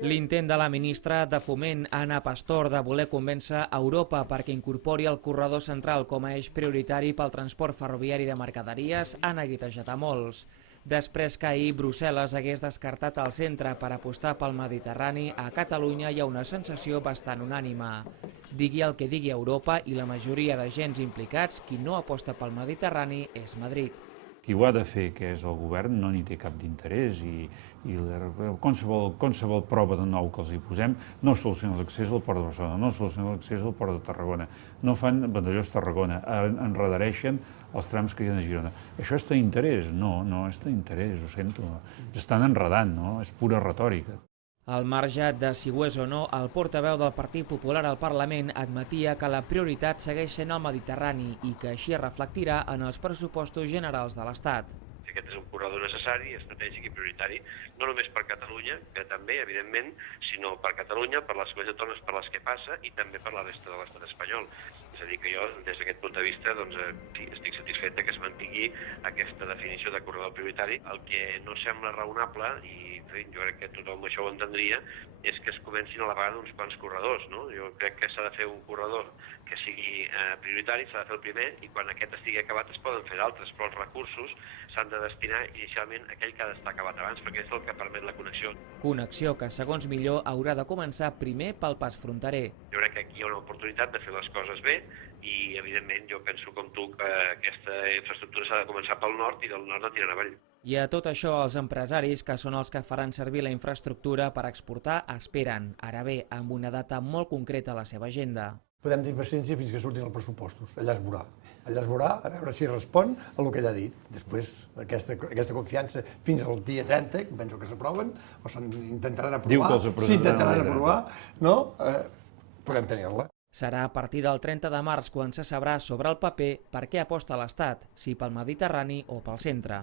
L'intent de la ministra de Foment, Ana Pastor, de voler convèncer Europa perquè incorpori el corredor central com a eix prioritari pel transport ferroviari de mercaderies ha neguitejat a molts. Després que ahir Brussel·les hagués descartat el centre per apostar pel Mediterrani, a Catalunya hi ha una sensació bastant unànime. Digui el que digui Europa i la majoria d'agents implicats, qui no aposta pel Mediterrani és Madrid. Qui ho ha de fer, que és el govern, no n'hi té cap d'interès i qualsevol prova de nou que els hi posem no soluciona l'accés al port de Barcelona, no soluciona l'accés al port de Tarragona, no fan Vandellòs-Tarragona, enredareixen els trams que hi ha a Girona. Això és d'interès? No, no és d'interès, ho sento. Estan enredant, no? És pura retòrica. Al marge de si ho és o no, el portaveu del Partit Popular al Parlament admetia que la prioritat segueix sent el Mediterrani i que així es reflectirà en els pressupostos generals de l'Estat. Aquest és un corredor necessari, estratègic i prioritari, no només per Catalunya, que també, evidentment, sinó per Catalunya, per les comunitats autònomes per les que passa i també per la resta de l'estat espanyol. És a dir, que jo, des d'aquest punt de vista, estic satisfet que es mantingui aquesta definició de corredor prioritari. El que no sembla raonable, i jo crec que tothom això ho entendria, és que es comencin a la vegada uns quants corredors, no? Jo crec que s'ha de fer un corredor que sigui prioritari, s'ha de fer el primer, i quan aquest estigui acabat es poden fer d'altres, però els recursos s'han de destinar inicialment a aquell que ha d'estar acabat abans, perquè és el que permet la connexió. Connexió que, segons Millor, haurà de començar primer pel pas fronterer. Jo crec que aquí hi ha una oportunitat de fer les coses bé i, evidentment, jo penso com tu que aquesta infraestructura s'ha de començar pel nord i del nord de tirar avall. I a tot això, els empresaris, que són els que faran servir la infraestructura per exportar, esperen, ara bé, amb una data molt concreta a la seva agenda. Podem dir paciència fins que surtin els pressupostos, allà es veurà. Allà es veurà, a veure si respon a el que ella ha dit. Després, aquesta confiança fins al dia 30, que penso que s'aproven, o s'intentaran aprovar, s'intentaran aprovar, no? Podem tenir-la. Serà a partir del 30 de març quan se sabrà sobre el paper per què aposta l'Estat, si pel Mediterrani o pel centre.